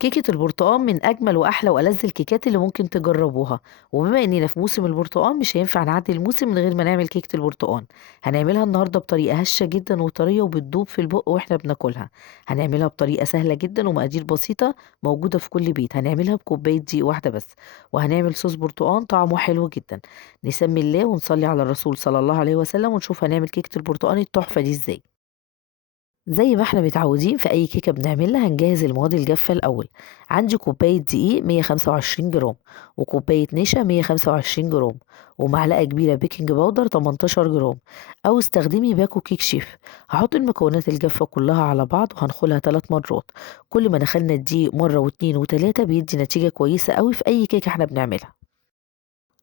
كيكة البرتقال من أجمل وأحلى وألذ الكيكات اللي ممكن تجربوها، وبما إننا في موسم البرتقال مش هينفع نعدي الموسم من غير ما نعمل كيكة البرتقال. هنعملها النهاردة بطريقة هشة جدا وطرية وبتدوب في البق واحنا بناكلها. هنعملها بطريقة سهلة جدا ومقادير بسيطة موجودة في كل بيت. هنعملها بكوباية دقيق واحدة بس، وهنعمل صوص برتقال طعمه حلو جدا. نسمي الله ونصلي على الرسول صلى الله عليه وسلم ونشوف هنعمل كيكة البرتقال التحفة دي ازاي. زي ما إحنا متعودين في أي كيكة بنعملها هنجهز المواد الجافة الأول. عندي كوباية دقيق 125 جرام، وكوباية نشا 125 جرام، ومعلقة كبيرة بيكنج باودر 18 جرام، أو استخدمي باكو كيك شيف. هحط المكونات الجافة كلها على بعض وهنخلها 3 مرات. كل ما دخلنا الدقيق مرة واتنين وتلاتة بيدي نتيجة كويسة قوي في أي كيكة احنا بنعملها.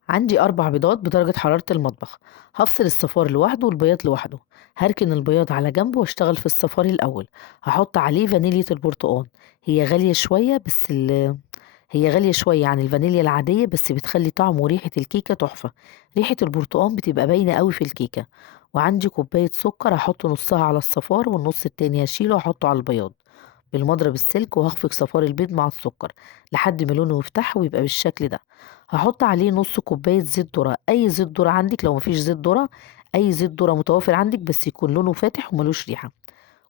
عندي 4 بيضات بدرجة حرارة المطبخ. هفصل الصفار لوحده والبياض لوحده. هركن البياض على جنب واشتغل في الصفار الأول. هحط عليه فانيليا البرتقال. هي غالية شوية بس هي غالية شوية عن الفانيليا العادية، بس بتخلي طعم وريحة الكيكة تحفة. ريحة البرتقال بتبقى باينة قوي في الكيكة. وعندي كوباية سكر هحط نصها على الصفار والنص التاني هشيله واحطه على البياض بالمضرب السلك، وهخفق صفار البيض مع السكر لحد ما لونه يفتح ويبقى بالشكل ده. هحط عليه نص كوباية زيت ذرة، أي زيت ذرة عندك، لو مفيش زيت ذرة أي زيت ذرة متوفر عندك بس يكون لونه فاتح وملوش ريحة.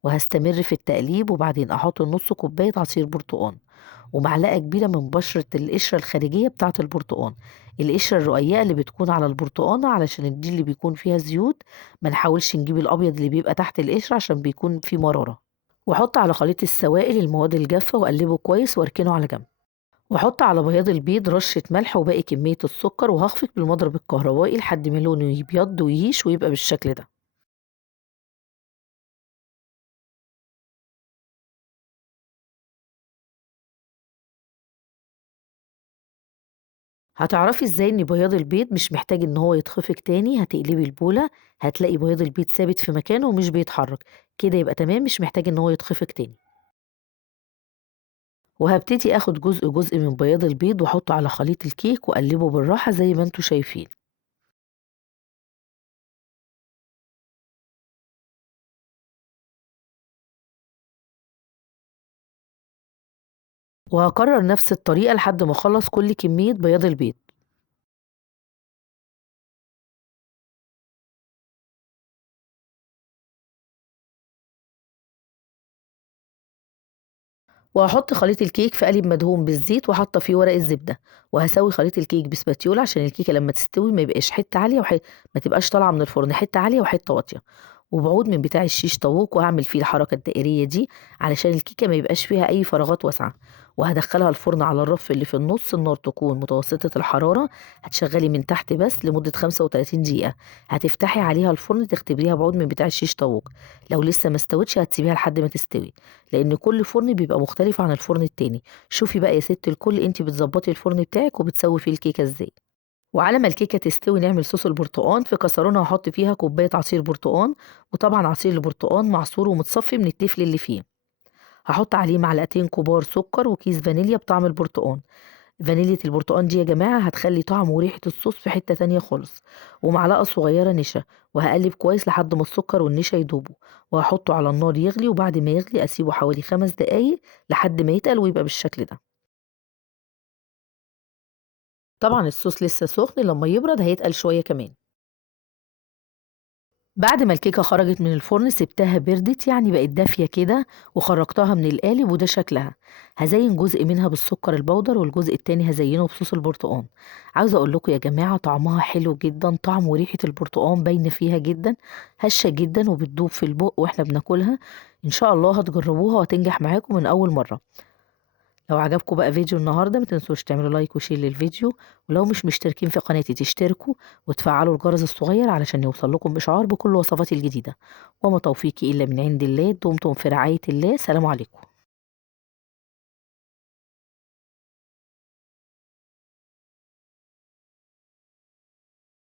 وهستمر في التقليب، وبعدين أحط نص كوباية عصير برتقان، ومعلقة كبيرة من بشرة القشرة الخارجية بتاعة البرتقان. القشرة الرقيقة اللي بتكون على البرتقانة علشان دي اللي بيكون فيها زيوت. ما نحاولش نجيب الأبيض اللي بيبقى تحت القشرة عشان بيكون فيه مرارة. واحط على خليط السوائل المواد الجافة واقلبه كويس واركنه على جنب. واحط على بياض البيض رشة ملح وباقي كمية السكر، وهخفق بالمضرب الكهربائي لحد ما لونه يبيض ويهيش ويبقى بالشكل ده. هتعرفي ازاي ان بياض البيض مش محتاج ان هو يتخفق تاني؟ هتقلبي البولة هتلاقي بياض البيض ثابت في مكانه ومش بيتحرك. كده يبقى تمام، مش محتاج ان هو يتخفق تاني. وهبتدي اخد جزء جزء من بياض البيض واحطه على خليط الكيك واقلبه بالراحة زي ما انتوا شايفين. وهكرر نفس الطريقة لحد ما اخلص كل كمية بياض البيض. وهحط خليط الكيك في قالب مدهون بالزيت وحاطه فيه ورق الزبده. وهسوي خليط الكيك بسباتيولا عشان الكيكه لما تستوي ما يبقاش حته عاليه ما تبقاش طالعه من الفرن حته عاليه وحته واطيه. وبعود من بتاع الشيش طاووق وهعمل فيه الحركه الدائريه دي علشان الكيكه ما يبقاش فيها اي فراغات واسعه. وهدخلها الفرن على الرف اللي في النص، النار تكون متوسطه الحراره. هتشغلي من تحت بس لمده 35 دقيقه. هتفتحي عليها الفرن تختبريها بعود من بتاع الشيش طاووق. لو لسه ما استوتش هتسيبيها لحد ما تستوي، لأن كل فرن بيبقى مختلف عن الفرن التاني. شوفي بقى يا ست الكل انتِ بتضبّطي الفرن بتاعِك وبتسوّي فيه الكيكة ازاي. وعلى ما الكيكة تستوي نعمل صوص البرتقان. في كاسرونة هاحط فيها كوباية عصير برتقان، وطبعًا عصير البرتقان معصور ومتصفّي من التفل اللي فيه. هاحط عليه معلقتين كبار سكر وكيس فانيليا بطعم البرتقان. فانيليا البرتقان دي يا جماعة هتخلّي طعم وريحة الصوص في حتّة تانية خالص. ومعلقة صغيّرة نشا. وهاقلّب كويس لحد ما السكر والنشا يدوبوا. وهاحطه على النار يغلي، وبعد ما يغلي أسيبه حوالي 5 دقايق لحد ما يتقل ويبقى بالشكل ده. طبعًا الصوص لسه سخن، لمّا يبرد هيتقل شوية كمان. بعد ما الكيكة خرجت من الفرن سِبتها بردت، يعني بقت دافية كده، وخرّجتها من القالب وده شكلها. هازيّن جزء منها بالسكر البودر والجزء التاني هازيّنه بصوص البرتقان. عاوزة أقول لكم يا جماعة طعمها حلو جدًا، طعم وريحة البرتقان باينة فيها جدًا، هشة جدًا وبتدوب في البُق وإحنا بناكلها. إن شاء الله هتجربوها وهتنجح معاكم من أول مرة. لو عجبكم بقى فيديو النهارده ما تنسوش تعملوا لايك وشير للفيديو. ولو مش مشتركين في قناتي تشتركوا وتفعلوا الجرس الصغير علشان يوصل لكم إشعار بكل وصفاتي الجديدة. وما توفيقي إلا من عند الله. دمتم في رعاية الله. سلام عليكم.